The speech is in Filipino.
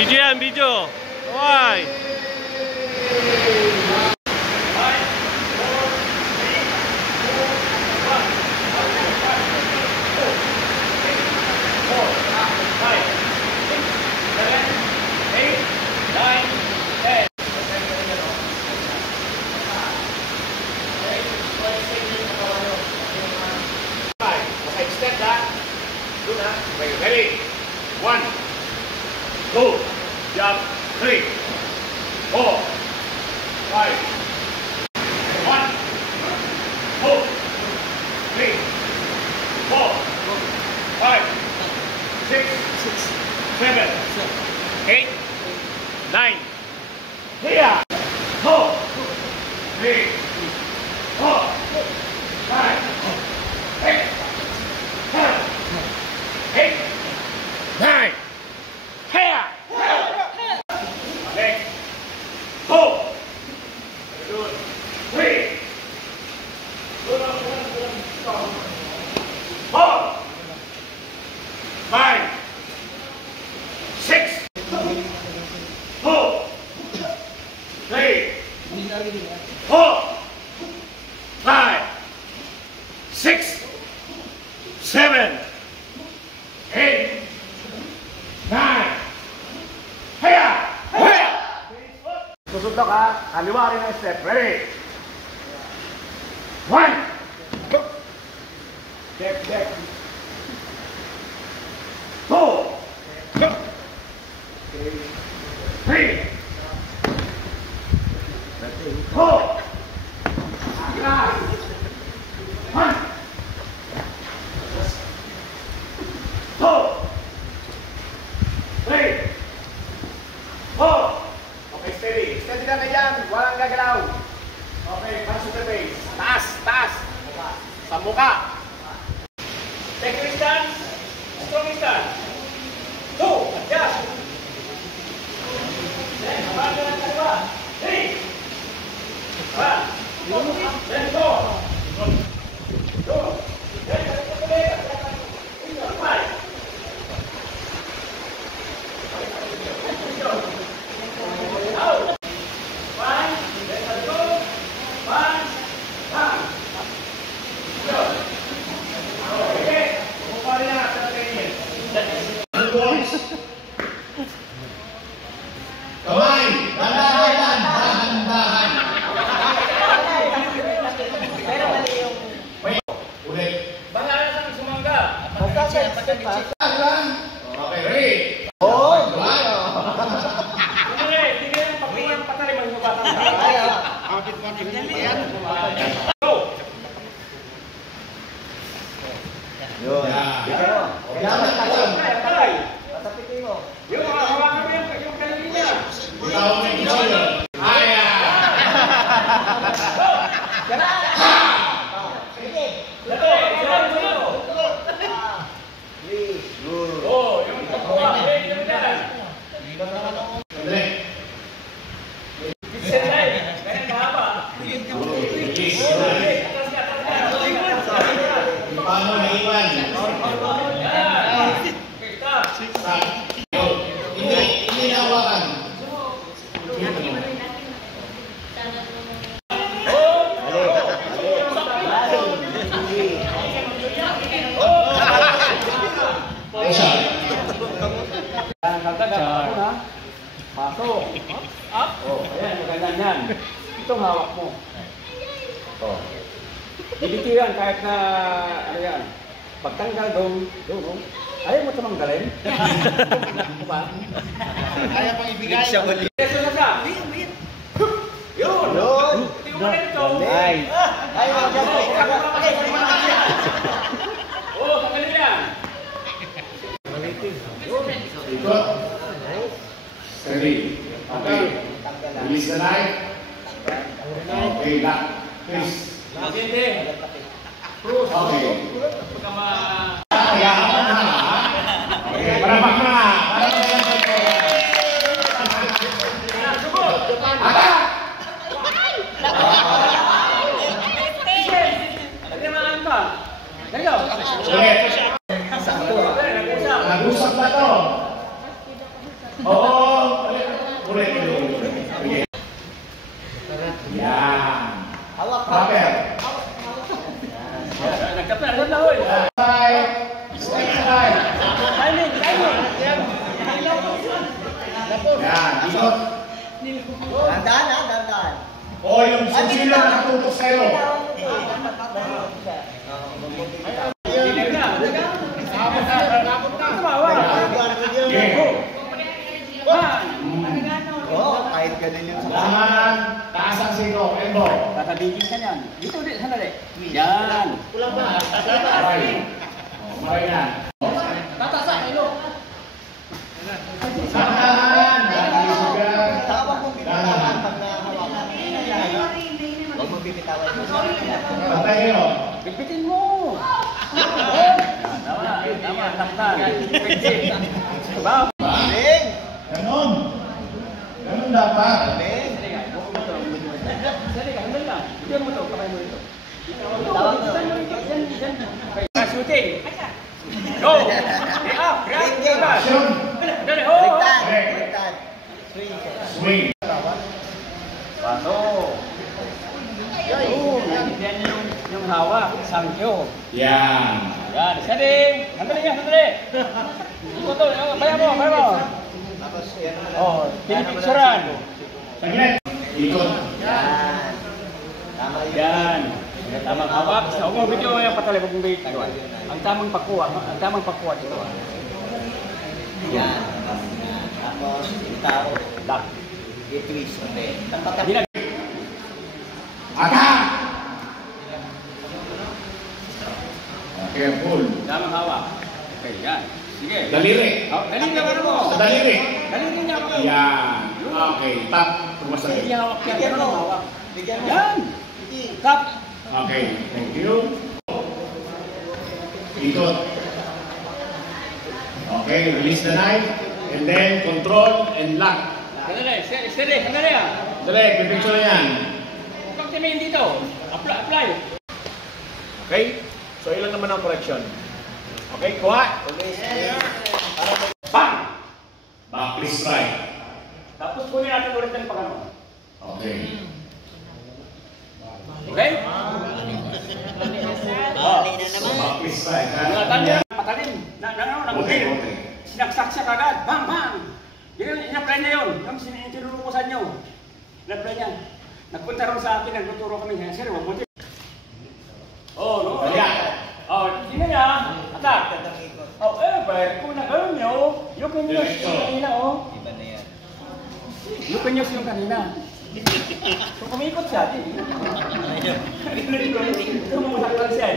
Video yan, video. Why? Ready? 1, 2, jump, 3, 4, 5. 1, 2, 3, 4, 5, 6, 7, 8, 9. Here. 2, 3, 4, 5, 6, 7, 8, 9. Here. Next. 2, 3, 4, 5, 6, 2, 3, 4, 5, 6, 7, 8, 9. Hiya! Hiya! Susuntok ha. Kaliwa rin ang step. Ready? 1. Step, step. 2. 3. 4. 1. 2. 3, 4. Okay, steady. Steady na yan. Walang gagalaw. Okay, pass to the base. Taas, taas. Sa mukha. Take your stance. Strong stance. 2, adjust. Then, abang ka ng kaliwa. 3. 1. Then, 4. 2. Then, 5. Kamay! Dahan-dahan! Dahan-dahan! Pero mali yung... Ulit. Bangalan sa sumangga. Okay, ready? Oo! Hindi yung pagkulang patali mag-ubatan. Go! Yun. Dapat tayo. Patay! Tapitin mo. Yung mga hawakan mo yung kanina. Ikaw may gino. Aya! Sige. Good. Oh, yung pagkuha. Ready na yan. Sandali. Set line. Ganyan kahaba. Paano naiwan? Stop. Hindi nahawakan. Pasok. Up. Oh, ayan, maganda yan. Itong hawak mo. Oh. Bibitiran kahit na, ano yan, pagtanggal doon. Ayaw mo tumanggalin? Ano ba? Kaya pang ibigay. Yeso na siya. Yun. Hindi ko pa rin ito. Nice. Ayaw mo dyan. Oh, tanggalin yan. Ikot. Steady. Okay. Release the knife. Okay, lock. Please. Hindi. Cruise. Okay. Pagka ma... Ayahan mo na. Okay, parapak na. Ata! Naglamaan ka. Ganyo. Ulit. Nag-usap na to. Oo. Ulit. Okay. Yan. Hawak ka. Paper. Nagkapit na hoy. Side. Step side. Timing. Yan. Ikot. Dandan ha, dandan. O yung susilo nakatutok sa'yo. Oo, kahit ganun yung sa Lahat. Taas ang sino. Elbow. Tatabigin ka niyan. Dito ulit, sandali. Yan. Maray. Maray na. Tatasa, ilo. Saan? Sugar. tawag mong bibitawan pag nahawakan. Huwag mong bibitawan mo. Pantay nyo. Bibitin mo. Tama, taktan. Diba? Galing! Ganon. Ganon dapat. Galing! Sali ka, handal lang. Bigyan mo to, kamay mo ito. Tawag mo. Shooting. Go! Up! Grab! Grab! Action. Dali, oh! Baliktad! Baliktad! Swing! Swing. Paso! Yan yung hawak. Sangkyo. Yan. Yan, sali! Handali niya, handali! Ito to, kaya mo, kaya mo! Tapos yan mo lang. Oh, pinipicturan. Saglit. Ikot. Yan! Tama yun. Yan. Tamang hawak. Sa umong video yung patalay pag bait. Ang tamang pakuha, dito. Yan. Tapos, itao. Lock. I-twist. Okay. Tapat Hindi na. Attack! Careful. Tamang hawak. Okay, yan. Sige. Daliri. Oh, dali niya ano mo. Sa daliri. Dali niya ako. Yan. Okay. Tap. Tumas Hindi na. hawak yan. Bigyan Ano mo. hawak? Bigyan mo. Yan. Hindi. Tap. Okay. Thank you. Ikot. Okay. Release the knife. And then control and lock. Sandali, sandali ah. Dali. Pipicture na yan. Huwag timayin dito. Apply. Okay? So, ilan naman ang correction? Okay, kuha. Bang! Back please right. Tapos kunin natin ulit ng pagano. Okay. Okay? Back please right. Ingatan niya. Patalim. Okay. Okay. Sinaksak siya kagad. Bang! Bang! In-apply niya yun. Yung sinulukusan niyo. In-apply niya. Nagpunta rin sa akin, nagtuturo kami. Sir, huwag mo din. Oh, no? Kaya. Oh, tingnan niya. Atak. Oh, kung nagawin niyo, you can use yung kanina, oh. Iba na yan. You can use yung kanina. Kung kumikot siya, di. Tumumusak lang siya.